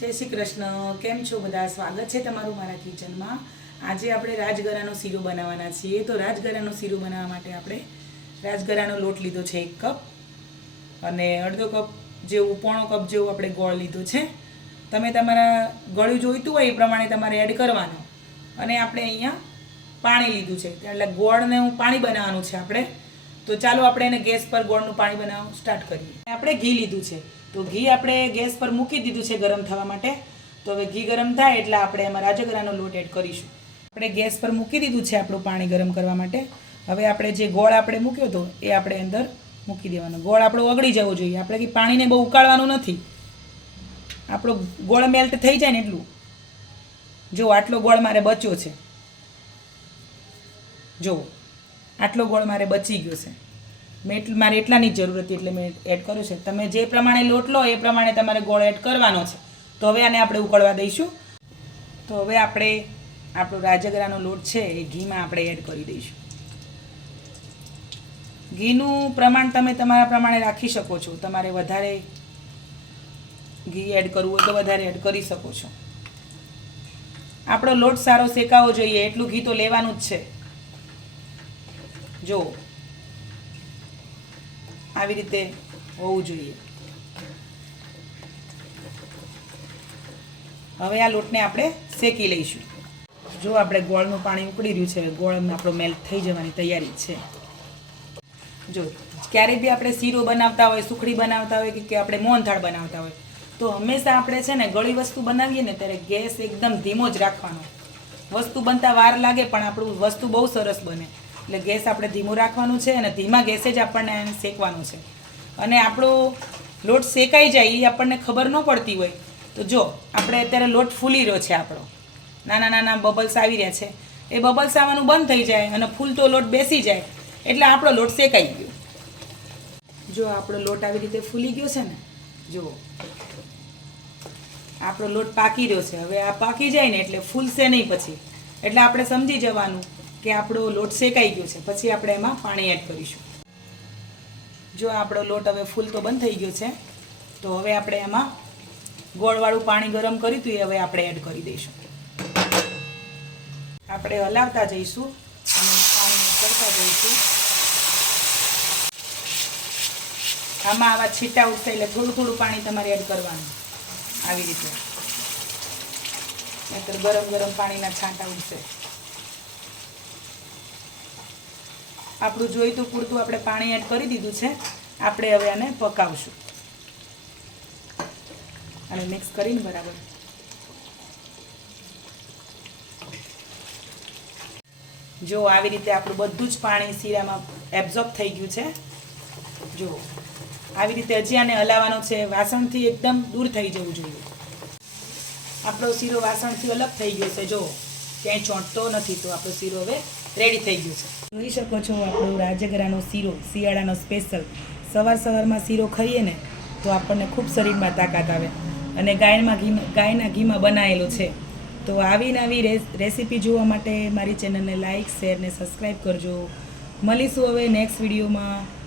જય શ્રી કૃષ્ણ. કેમ છો બધા? સ્વાગત છે તમારું મારા કિચનમાં. આજે આપણે રાજગરાનો શીરો બનાવવાના છીએ. તો રાજગરાનો શીરો બનાવવા માટે આપણે રાજગરાનો લોટ લીધો છે એક કપ અને અડધો કપ જેવું, પોણો કપ જેવું આપણે ગોળ લીધો છે. તમે તમારા ગળ્યું જોઈતું હોય એ પ્રમાણે તમારે એડ કરવાનો. અને આપણે અહીંયા પાણી લીધું છે. એટલે ગોળને હું પાણી બનાવવાનું છે આપણે. તો ચાલો આપણે એને ગેસ પર ગોળનું પાણી બનાવવાનું સ્ટાર્ટ કરીએ. આપણે ઘી લીધું છે. તો ઘી આપણે ગેસ પર મૂકી દીધું છે ગરમ થવા માટે. તો હવે ઘી ગરમ થાય એટલે આપણે એમાં રાજગરાનો લોટ એડ કરીશું. આપણે ગેસ પર મૂકી દીધું છે આપણું પાણી ગરમ કરવા માટે. હવે આપણે જે ગોળ આપણે મૂક્યો હતો એ આપણે અંદર મૂકી દેવાનો. ગોળ આપણો ઓગળી જવો જોઈએ. આપણે કે પાણીને બહુ ઉકાળવાનું નથી. આપણો ગોળ મેલ્ટ થઈ જાય ને એટલું. જો આટલો ગોળ મારે બચ્યો છે. જો આટલો ગોળ મારે બચી ગયો છે. મેં મારે એટલાની જ જરૂર હતી એટલે મેં એડ કર્યું છે. તમે જે પ્રમાણે લોટ લો, એ પ્રમાણે તમારે ગોળ એડ કરવાનો છે. તો હવે આને આપણે ઉકળવા દઈશું. તો હવે આપણે આપણો રાજગરાનો લોટ છે, એ ઘીમાં આપણે એડ કરી દઈશું. ઘીનું પ્રમાણ તમે તમારા પ્રમાણે રાખી શકો છો. તમારે વધારે ઘી એડ કરવું હોય તો વધારે એડ કરી શકો છો. આપણો લોટ સારો શેકાવો જોઈએ. એટલું ઘી તો લેવાનું જ છે. જો આવી રીતે હોવું જોઈએ. હવે આ લોટને આપણે શેકી લઈશું. જો આપણે ગોળનું પાણી ઉકળી રહ્યું છે ગોળ આપણો મેલ્ટ થઈ જવાની તૈયારી છે. જો, ક્યારેય બી આપણે શીરો બનાવતા હોય, સુખડી બનાવતા હોય કે આપણે મોહનથાળ બનાવતા હોય, તો હંમેશા આપણે છે ને ગળી વસ્તુ બનાવીએ ને ત્યારે ગેસ એકદમ ધીમો જ રાખવાનો. વસ્તુ બનતા વાર લાગે પણ આપણું વસ્તુ બહુ સરસ બને. એટલે ગેસ આપણે ધીમું રાખવાનું છે અને ધીમા ગેસે જ આપણને શેકવાનું છે. અને આપણો લોટ શેકાઈ જાય એ આપણને ખબર ન પડતી હોય. તો જો, આપણે અત્યારે લોટ ફૂલી રહ્યો છે આપણો. નાના નાના બબલ્સ આવી રહ્યા છે. એ બબલ્સ આવવાનું બંધ થઈ જાય અને ફૂલતો લોટ બેસી જાય. એટલે આપણો લોટ શેકાઈ ગયો. જો, આપણો લોટ આવી રીતે ફૂલી ગયો છે ને, જુઓ. આપણો લોટ પાકી રહ્યો છે. હવે આ પાકી જાય ને એટલે ફૂલશે નહીં પછી. એટલે આપણે સમજી જવાનું કે આપણો લોટ શેકાઈ ગયો છે, પછી આપણે એમાં પાણી એડ કરીશું. જો આપણો લોટ હવે ફૂલ તો બંધ થઈ ગયો છે, તો હવે આપણે એમાં ગોળવાળું પાણી ગરમ કર્યું હતું એ હવે આપણે એડ કરી દઈશું. આપણે હલાવતા જઈશું અને પાણી કરતા જઈશું. આમાં આવા છીટા ઉઠતા એટલે થોડું થોડું પાણી તમારે એડ કરવાનું આવી રીતે. નહીતર ગરમ ગરમ પાણીના છાંટા ઉડશે. આપણું જોઈતું પૂરતું આપણે પાણી એડ કરી દીધું છે. આપણે હવે આને પકાવશું. અને મિક્સ કરીને બરાબર. જો આવી રીતે આપણું બધું જ પાણી શીરામાં એબ્ઝોર્બ થઈ ગયું છે. જો, આવી રીતે હજી આને હલાવવાનો છે. વાસણથી એકદમ દૂર થઈ જવું જોઈએ. આપણો શીરો વાસણથી અલગ થઈ ગયો છે. જો ક્યાંય ચોંટતો નથી તો આપણો શીરો હવે રેડી થઈ ગયો છે. જોઈ શકો છો આપણો રાજગરાનો શીરો, શિયાળાનો સ્પેશિયલ સવાર સવારમાં શીરો ખાઈએ ને તો આપણને ખૂબ શરીરમાં તાકાત આવે. અને ગાયમાં ઘી, ગાયના ઘીમાં બનાવેલો છે. તો આવી નવી રેસ- રેસીપી જોવા માટે મારી ચેનલને લાઇક શેર ને સબસ્ક્રાઈબ કરજો. મળીશું હવે નેક્સ્ટ વિડીયોમાં